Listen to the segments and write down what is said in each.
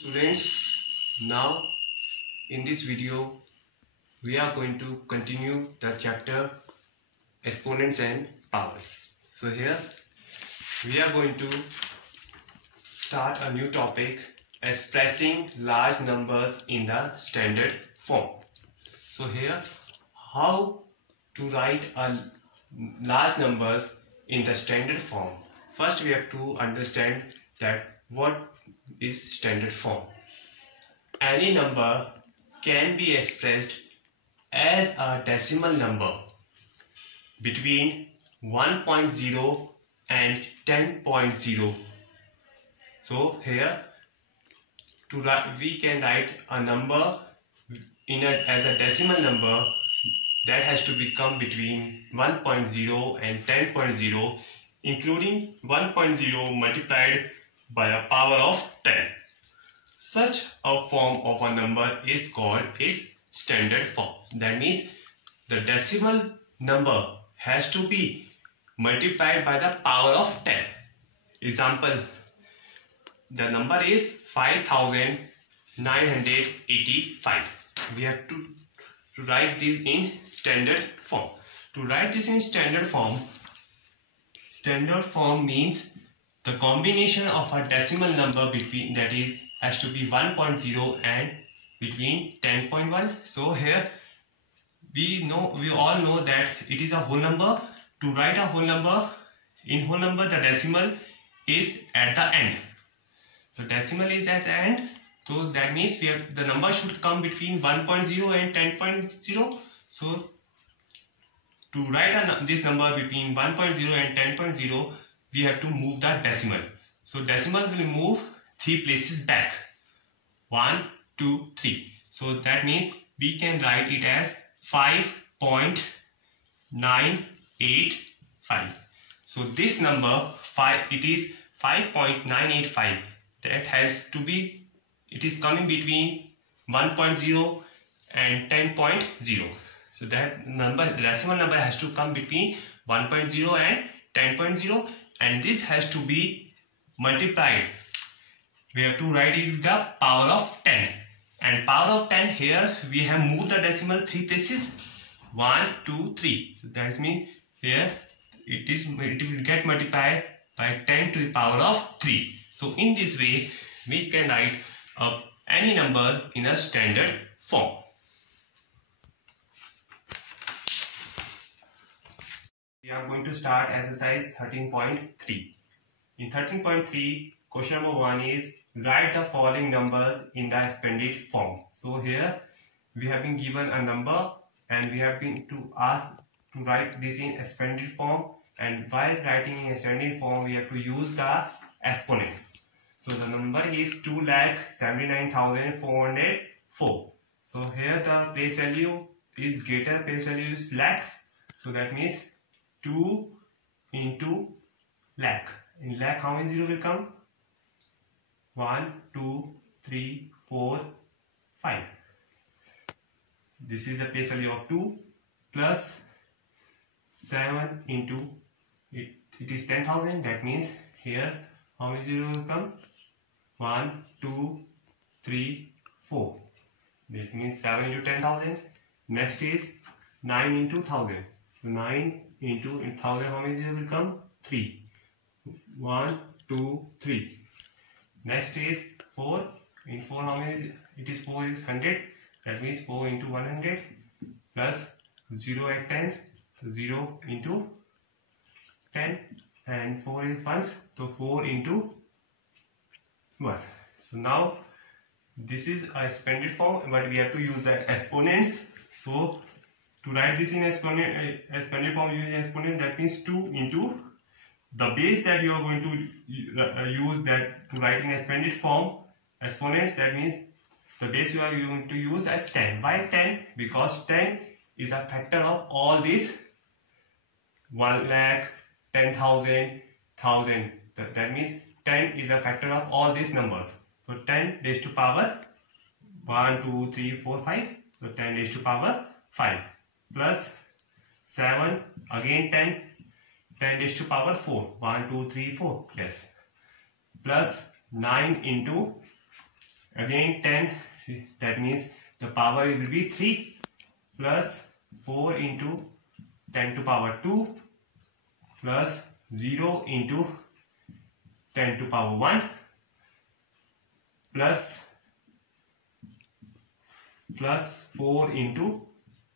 Students, now in this video we are going to continue the chapter exponents and powers. So here we are going to start a new topic, expressing large numbers in the standard form. So here, how to write a large numbers in the standard form. First we have to understand that what is standard form. Any number can be expressed as a decimal number between 1.0 and 10.0. So here we can write a number as a decimal number that has to become between 1.0 and 10.0, including 1.0 multiplied by a power of 10. Such a form of a number is called its standard form. That means the decimal number has to be multiplied by the power of 10. Example, the number is 5985. We have to write this in standard form. To write this in standard form means the combination of a decimal number between, that is, has to be 1.0 and between 10.1. So here we all know that it is a whole number. To write a whole number, in whole number the decimal is at the end. The decimal is at the end. So that means the number should come between 1.0 and 10.0. So to write this number between 1.0 and 10.0, we have to move the decimal. So decimal will move 3 places back. 1, 2, 3. So that means we can write it as 5.985. So this number it is 5.985. That has to be, it is coming between 1.0 and 10.0. So that number, the decimal number has to come between 1.0 and 10.0, and this has to be multiplied. We have to write it with the power of 10, and power of 10, here we have moved the decimal 3 places. 1, 2, 3. So that means here it will get multiplied by 10 to the power of 3. So in this way we can write any number in a standard form. We are going to start exercise 13.3. In 13.3, question number 1 is write the following numbers in the expanded form. So here we have been given a number and we have been asked to write this in expanded form, and while writing in expanded form we have to use the exponents. So the number is 2,79,404. So here the place value is greater, place value is lakhs. So that means 2 into lakh. In lakh, how many 0 will come? 1, 2, 3, 4, 5. This is the place value of 2 plus 7 into it is 10,000. That means here how many 0 will come? 1, 2, 3, 4. That means 7 into 10,000. Next is 9 into 1,000. So 9 into 1,000, how many 0 will come? 3. 1, 2, 3. Next is 4. In 4, how many? It is 4 is 100. That means 4 into 100 plus 0 at tens. So 0 into 10, and 4 is ones. So 4 into 1. So now this is a expanded form, but we have to use the exponents. So to write this in expanded form using exponent, that means 2 into the base that you are going to use that to write in expanded form exponents. That means the base you are going to use as 10. Why 10? Because 10 is a factor of all these 1 lakh, 10,000, 1,000. That means 10 is a factor of all these numbers. So 10 raised to power 1, 2, 3, 4, 5. So 10 raised to power 5 plus 7, again 10 raised to power 4. 1, 2, 3, 4. Yes. Plus 9 into again 10, that means the power will be 3 plus 4 into 10 to power 2 plus 0 into 10 to power 1 plus 4 into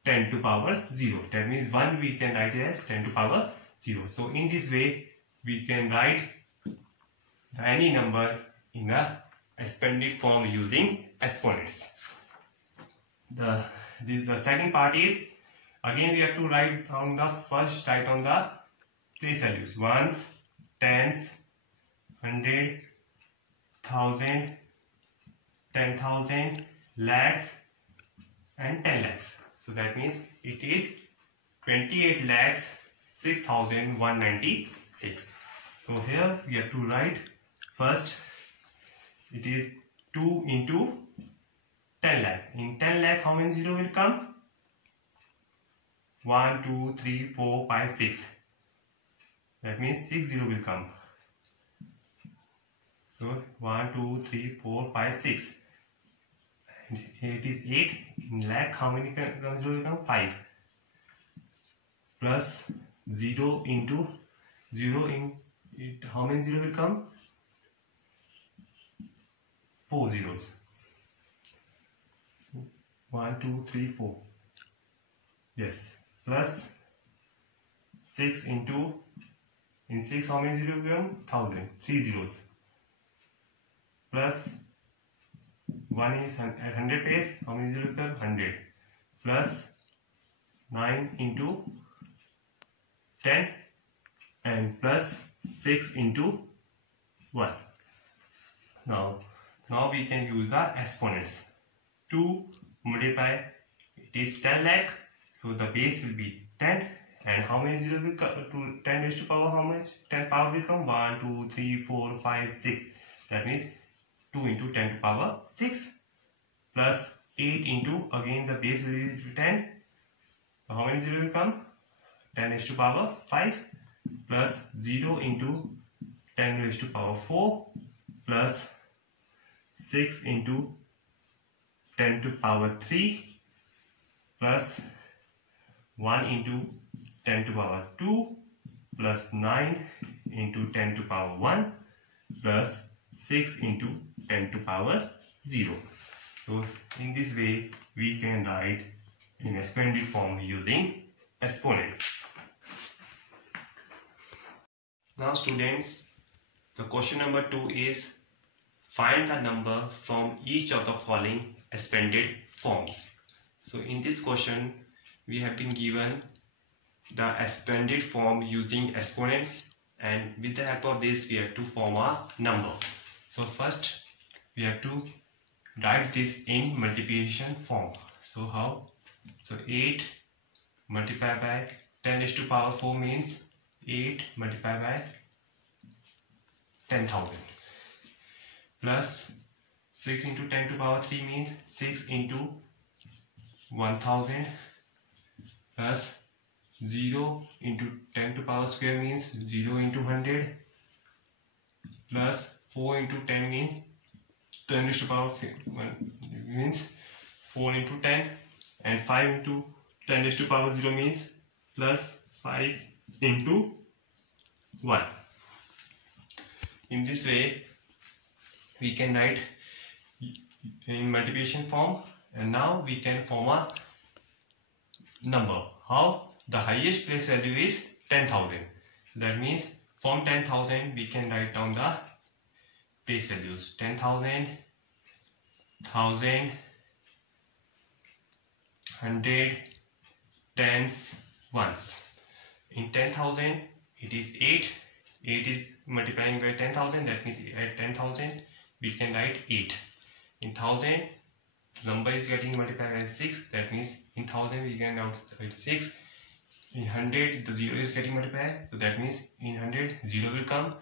10 to power 0. That means 1 we can write as 10 to power 0. So in this way we can write any number in a expanded form using exponents. The second part is, again we have to write down the place values, ones, tens, 100, 1000, 10,000, lakhs and 10 lakhs. So that means it is 28 lakhs 6,196. So here we have to write first, it is 2 into 10 lakh. In 10 lakh how many zero will come? 1, 2, 3, 4, 5, 6. That means 6 zero will come. So 1, 2, 3, 4, 5, 6. And here it is 8. In lakh how many zero will come? 5. Plus 0 into 0 in it, how many zero will come? 4 zeros. 1, 2, 3, 4. Yes. Plus 6 into, in 6 how many zeros will come? 1000. 3 zeros. Plus 1 is at 100 place. How many zeros will come? 100. Plus 9 into 10 and plus 6 into 1. Now we can use the exponents. 2 multiply, it is 10 lakh. So the base will be 10. And how many zeros will come to 10 raised to power? How much? 10 power will come? 1, 2, 3, 4, 5, 6. That means 2 into 10 to power 6 plus 8 into, again the base will be 10. So how many zeros will come? 10 raised to power 5 plus 0 into 10 raised to power 4 plus 6 into 10 to power 3 plus 1 into 10 to power 2 plus 9 into 10 to power 1 plus 6 into 10 to power 0. So in this way we can write in expanded form using exponents. Now students, the question number 2 is, find the number from each of the following expanded forms. So in this question we have been given the expanded form using exponents, and with the help of this we have to form a number. So first we have to write this in multiplication form. So how? So 8 multiplied by 10 raised to power 4 means 8 multiplied by 10,000 plus 6 into 10 to power 3 means 6 into 1000 plus 0 into 10 to power square means 0 into 100 plus 4 into 10 means 10 raised to power 1 means 4 into 10, and 5 into 10 raised to power 0 means plus 5 into 1. In this way we can write in multiplication form, and now we can form a number. How? The highest place value is 10,000. So that means from 10,000 we can write down the place values. 10,000, 1,000, 100, tens, ones. In 10,000 it is 8. 8 is multiplying by 10,000. That means at 10,000 we can write 8. In 1,000 number is getting multiplied by 6. That means in 1,000 we can write 6. In 100 the 0 is getting multiplied. So that means in 100 0 will come.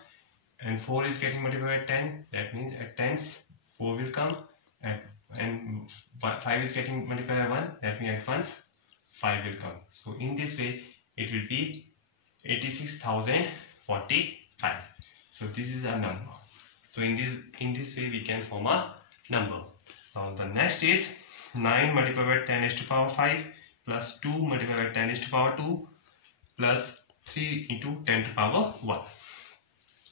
And 4 is getting multiplied by 10. That means at tens 4 will come. And 5 is getting multiplied by 1. That means at ones 5 will come. So in this way it will be 86,045. So this is a number. So in this way we can form a number. Now the next is 9 multiplied by 10 raised to power 5 plus 2 multiplied by 10 raised to power 2 plus 3 into 10 to power 1.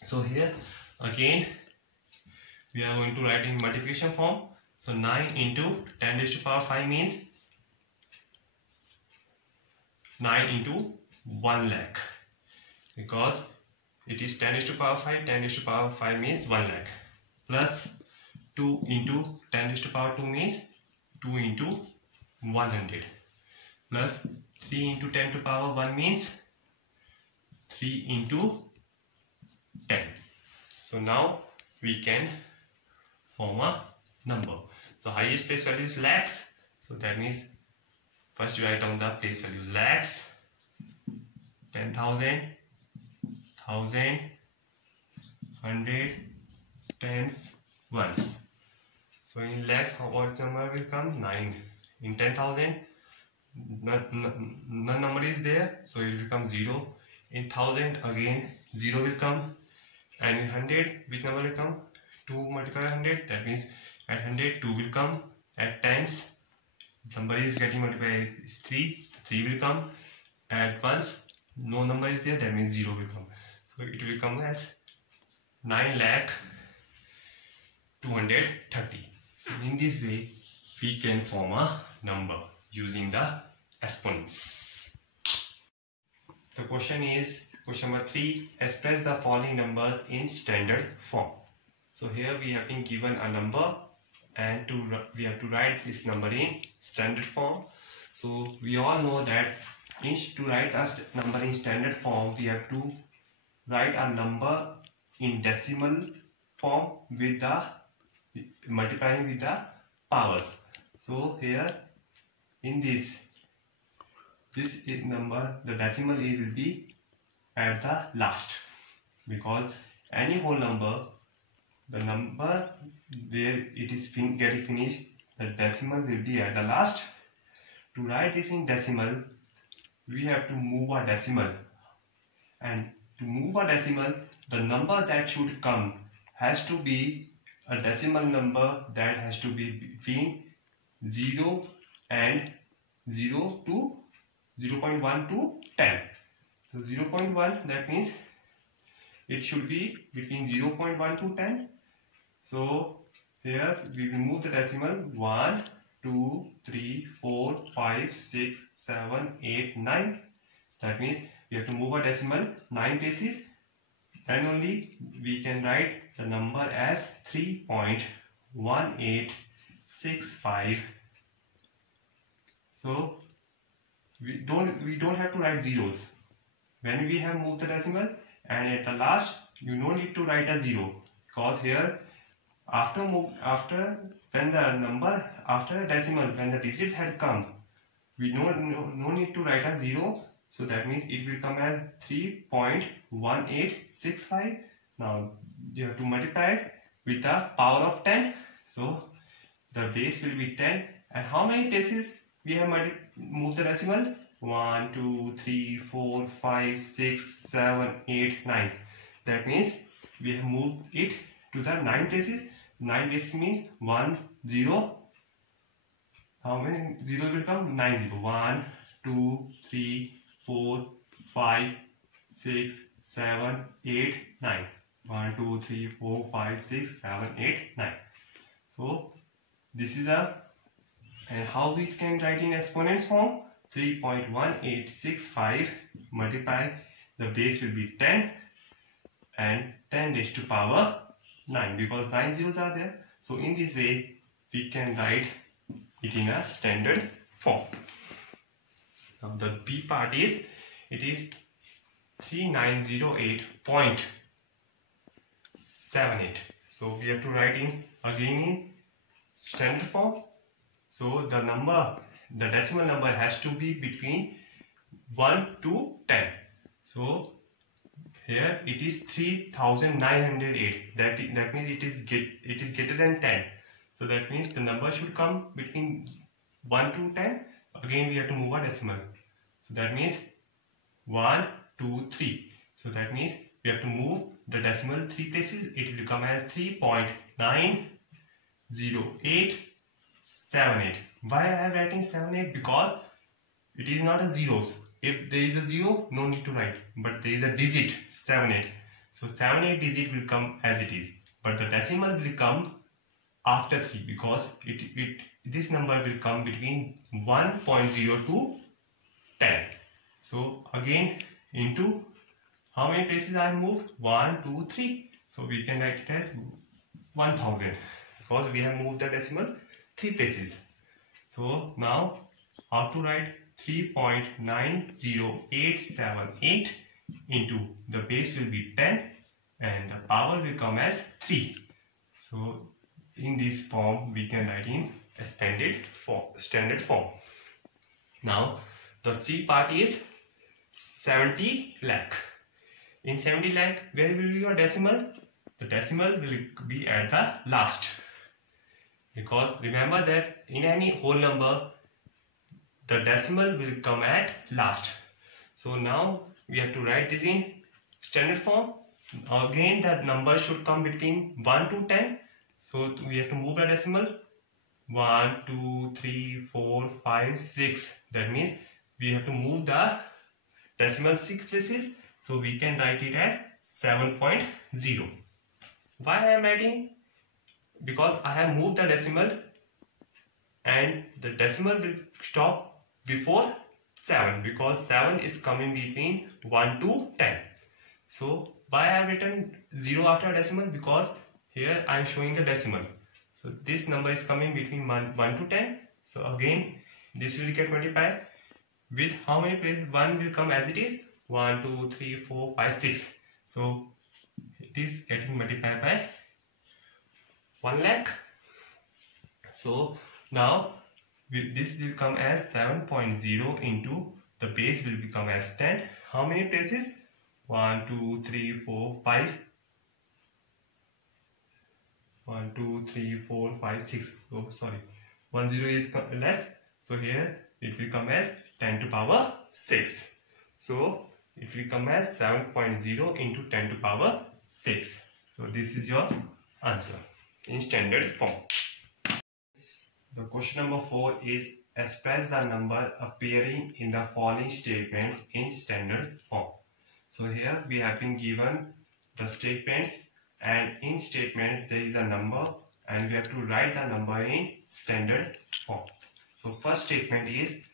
So here again we are going to write in multiplication form. So 9 into 10 raised to power 5 means 9 into 1 lakh, because it is 10 raised to power 5. 10 raised to power 5 means 1 lakh, plus 2 into 10 raised to power 2 means 2 into 100, plus 3 into 10 to power 1 means 3 into 10. So now we can form a number. So highest place value is lakhs. So that means first you write down the place values: lakhs, 10,000, 1,000, 100, tens, ones. So in lakhs, what number will come? 9. In 10,000, none number is there, so it will come 0. In 1,000, again 0 will come. And in 100, which number will come? 2 multiplied by 100. That means at 100, 2 will come. At tens, number is getting multiplied is 3. 3 will come. At ones, no number is there. That means 0 will come. So it will come as 9,230,000. So in this way, we can form a number using the exponents. The question is, question number 3, express the following numbers in standard form. So here we have been given a number and we have to write this number in standard form. So we all know that to write a number in standard form, we have to write a number in decimal form with the multiplying with the powers. So here in this number, the decimal will be at the last, because any whole number, the number where it is getting finished, the decimal will be at the last. To write this in decimal, we have to move a decimal, and to move a decimal, the number that should come has to be a decimal number that has to be between 0 and 0 to 0.1 to 10. So 0.1, that means it should be between 0.1 to 10. So here we will move the decimal 1, 2, 3, 4, 5, 6, 7, 8, 9. That means we have to move a decimal 9 places. Then only we can write the number as 3.1865. So we don't have to write zeros when we have moved the decimal, and at the last you no need to write a 0, because here after when the number after decimal, when the digits had come, we no need to write a 0. So that means it will come as 3.1865. Now you have to multiply it with the power of 10. So the base will be 10. And how many places we have moved the decimal? 1, 2, 3, 4, 5, 6, 7, 8, 9. That means we have moved it to the 9 places. 9 places means 1, 0. How many zeros will come? 9 0. 1, 2, 3, 4, 5, 6, 7, 8, 9. 1, 2, 3, 4, 5, 6, 7, 8, 9. So this is and how we can write in exponents form? 3.1865 multiply, the base will be 10 and 10 raised to power 9, because 9 zeros are there. So in this way we can write it in a standard form. Now the B part is, it is 3908.78. So we have to write in again in standard form. So the decimal number has to be between 1 to 10. So here it is 3908. That means it is greater than 10. So that means the number should come between 1 to 10. Again we have to move a decimal. So that means 1, 2, 3. So that means we have to move the decimal 3 places. It will come as 3.9 0878. Why I am writing 78? Because it is not a zeros. If there is a 0, no need to write, but there is a digit 78. So 78 digit will come as it is, but the decimal will come after 3 because this number will come between 1.0 to 10. So again into how many places I moved? 1, 2, 3. So we can write it as 1000 because we have moved the decimal 3 places. So now how to write 3.90878 into the base will be 10 and the power will come as 3. So in this form we can write in a standard form. Now the C part is 70 lakh. In 70 lakh, where will be your decimal? The decimal will be at the last. Because remember that in any whole number, the decimal will come at last. So now we have to write this in standard form. Again, that number should come between 1 to 10. So we have to move the decimal 1, 2, 3, 4, 5, 6. That means we have to move the decimal 6 places. So we can write it as 7.0. Why I am writing? Because I have moved the decimal and the decimal will stop before 7 because 7 is coming between 1 to 10. So why I have written 0 after decimal? Because here I am showing the decimal. So this number is coming between 1 to 10. So again this will get multiplied with how many places? 1 will come as it is. 1, 2, 3, 4, 5, 6. So it is getting multiplied by 1 lakh. So now this will come as 7.0 into the base will become as 10. How many places? 1, 2, 3, 4, 5. 1, 2, 3, 4, 5, 6. Oh, sorry. 1 0 is less. So here it will come as 10 to power 6. So it will come as 7.0 into 10 to power 6. So this is your answer in standard form. The question number 4 is express the number appearing in the following statements in standard form. So here we have been given the statements, and in statements there is a number and we have to write the number in standard form. So first statement is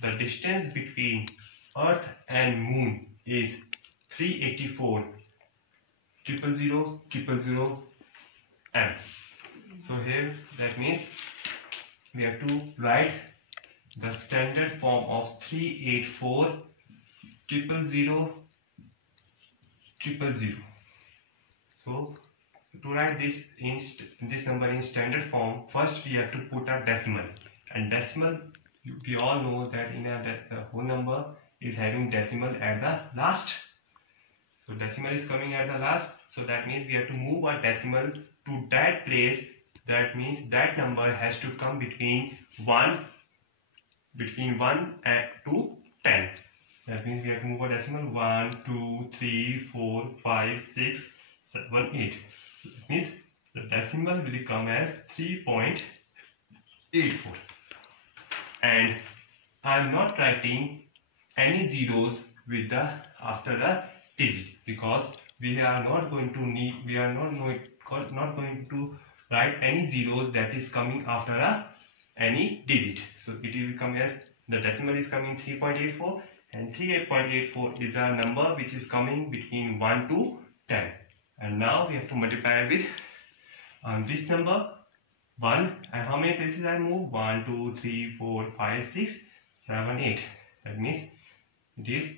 the distance between Earth and Moon is 384,000,000 m. So here that means we have to write the standard form of 384,000,000. So to write this number in standard form, first we have to put a decimal, and decimal we all know that the whole number is having decimal at the last. So decimal is coming at the last, so that means we have to move a decimal to that place. That means that number has to come between 1 and to 10. That means we have to move a decimal 1, 2, 3, 4, 5, 6, 7, 8. That means the decimal will come as 3.84. And I am not writing any zeros with the after the digit because we are not going to write any zeros that is coming after any digit. So it will come as the decimal is coming 3.84, and 3.84 is a number which is coming between 1 to 10. And now we have to multiply with this number 1, and how many places I move? 1, 2, 3, 4, 5, 6, 7, 8. That means it is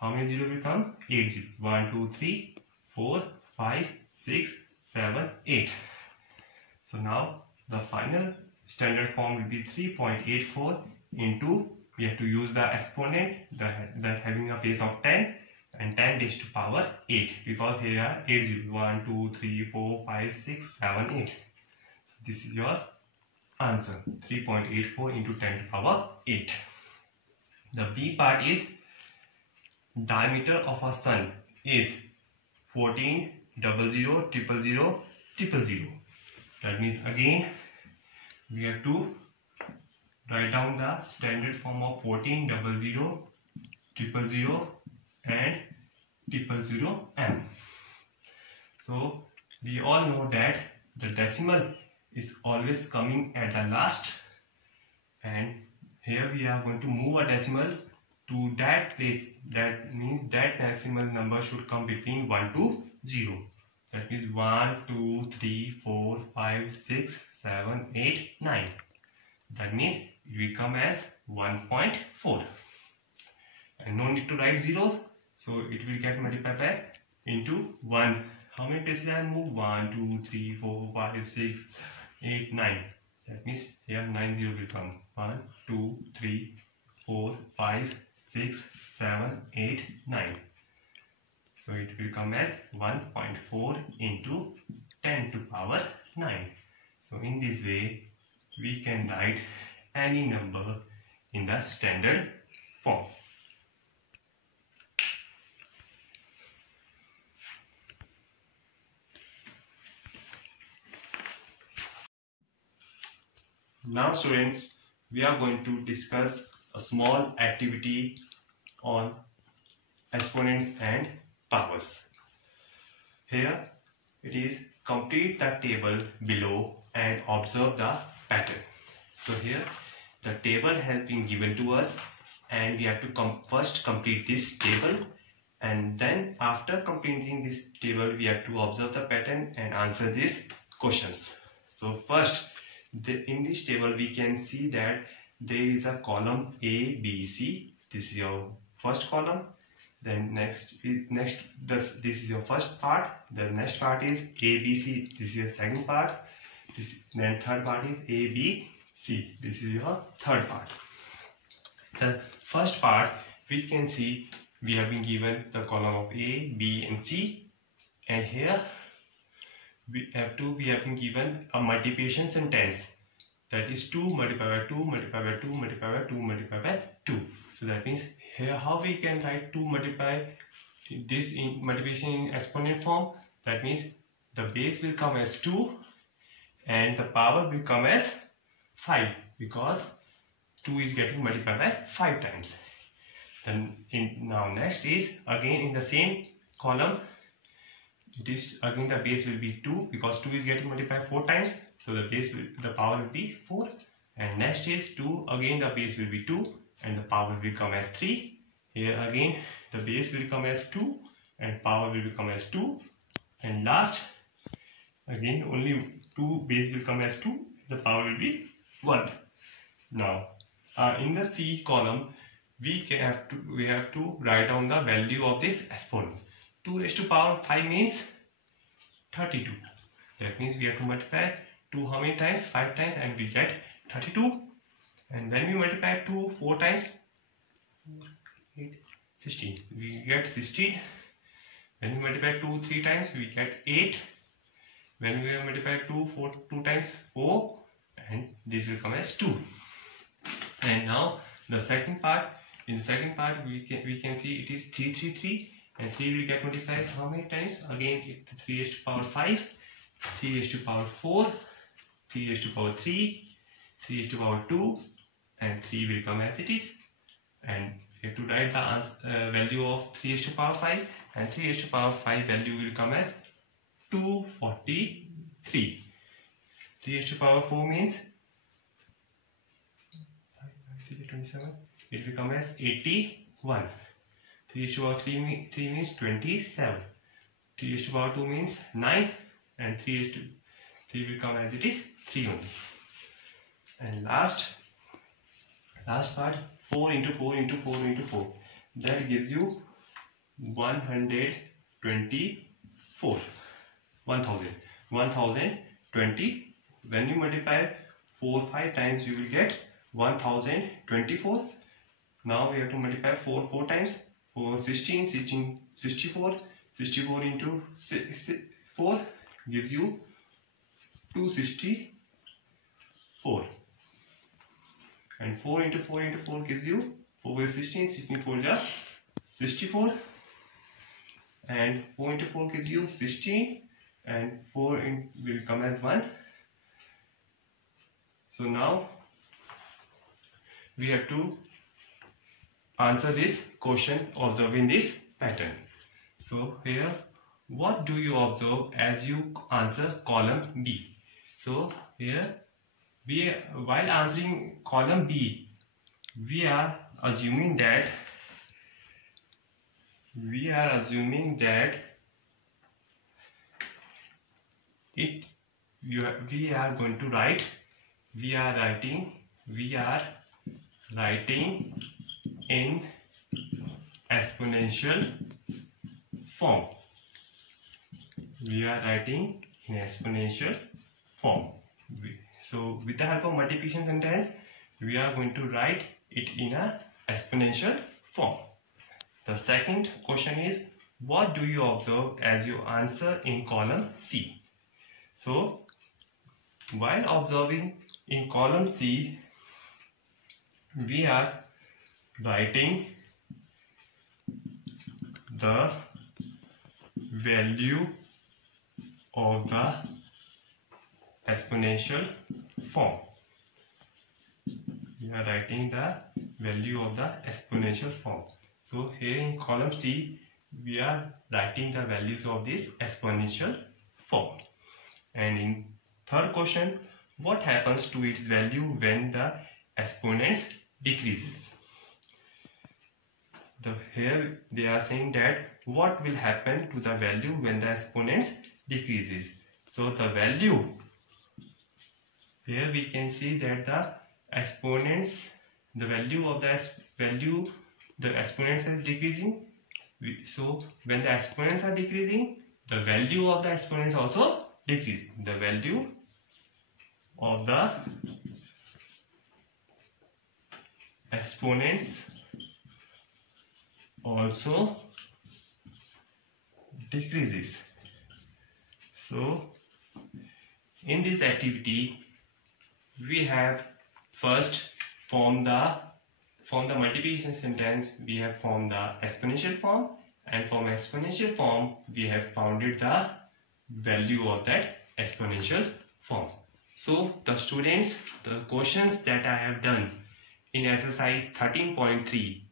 how many zero will come? 8 zeros. 1, 2, 3, 4, 5, 6, 7, 8. So now the final standard form will be 3.84 into, we have to use the exponent that having a base of 10 and 10 raised to power 8 because here are 8 zeros. 1, 2, 3, 4, 5, 6, 7, 8. So this is your answer, 3.84 into 10 to power 8. The B part is diameter of a sun is 14,000,000,000,000,000. That means again we have to write down the standard form of 14, 00, 000 and 000M. So we all know that the decimal is always coming at the last, and here we are going to move a decimal to that place. That means that decimal number should come between 1 to 0. That means 1, 2, 3, 4, 5, 6, 7, 8, 9. That means it will come as 1.4. And no need to write zeros, so it will get multiplied by into 1. How many places I move? 1, 2, 3, 4, 5, 6, 7, 8, 9. That means here 9 0 will come. 1, 2, 3, 4, 5, 6, 7, 8, 9. So it will come as 1.4 into 10 to power 9. So in this way, we can write any number in the standard form. Now students, we are going to discuss a small activity on exponents and powers. Here it is complete the table below and observe the pattern. So here the table has been given to us and we have to first complete this table, and then after completing this table we have to observe the pattern and answer these questions. So first, in this table we can see that there is a column A, B, C. This is your first column. Then this is your first part. The next part is A, B, C. This is your second part. Then third part is A, B, C. This is your third part. The first part we can see we have been given the column of A, B, and C, and here we have been given a multiplication sentence, that is 2 multiplied by 2 multiplied by 2 multiplied by 2 multiplied by 2. So that means here how we can write 2 multiply this in multiplication in exponent form. That means the base will come as 2 and the power will come as 5, because 2 is getting multiplied by 5 times. Then now next is again in the same column. It is again the base will be 2 because 2 is getting multiplied 4 times. So the power will be 4. And next is 2, again the base will be 2 and the power will come as 3. Here again the base will come as 2 and power will become as 2. And last again only 2 base will come as 2, the power will be 1. Now in the C column we have to write down the value of this exponents. 2 raised to power 5 means 32. That means we have to multiply 2 how many times? 5 times, and we get 32. And when we multiply 2 4 times, 16. We get 16. When we multiply 2 3 times, we get 8. When we multiply 2 times, 4, and this will come as 2. And now the second part. In the second part, we can see it is 3 3 3. And 3 will get multiplied how many times? Again 3 raised to power 5, 3 raised to power 4, 3 raised to power 3, 3 raised to power 2, and 3 will come as it is. And we have to write the value of 3 raised to power 5, and 3 raised to power 5 value will come as 243. 3 raised to power 4 means 27. It will come as 81. 3 raised to power 3 means 27. 3 raised to power 2 means 9. And 3 raised to 3 will come as it is 3 only. And last part, 4 into 4 into 4 into 4. That gives you 124. 1020. When you multiply 4 5 times, you will get 1024. Now we have to multiply 4 times. 16, 64. 64 into 4 gives you 264. And 4 into 4 into 4 gives you 4 is 16, 64 is 64. And 4 into 4 gives you 16. And 4 will come as 1. So now we have to answer this question observing this pattern. So here, what do you observe as you answer column B? So here, while answering column B, we are assuming that we are writing in exponential form. We are writing in exponential form. So with the help of multiplication sentence, we are going to write it in a exponential form. The second question is, what do you observe as you answer in column C? So while observing in column C, we are writing the value of the exponential form. We are writing the value of the exponential form. So here in column C, we are writing the values of this exponential form. And in third question, what happens to its value when the exponents decreases? Here they are saying that what will happen to the value when the exponents decreases. So the value, here we can see that the exponents, the value of the exponents is decreasing. So when the exponents are decreasing, the value of the exponents also decreasing. The value of the exponents also decreases. So in this activity, we have first formed the multiplication sentence. We have formed the exponential form, and from exponential form we have founded the value of that exponential form. So the students, the questions that I have done in exercise 13.3,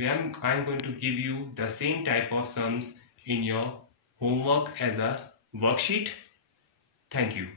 I am going to give you the same type of sums in your homework as a worksheet. Thank you.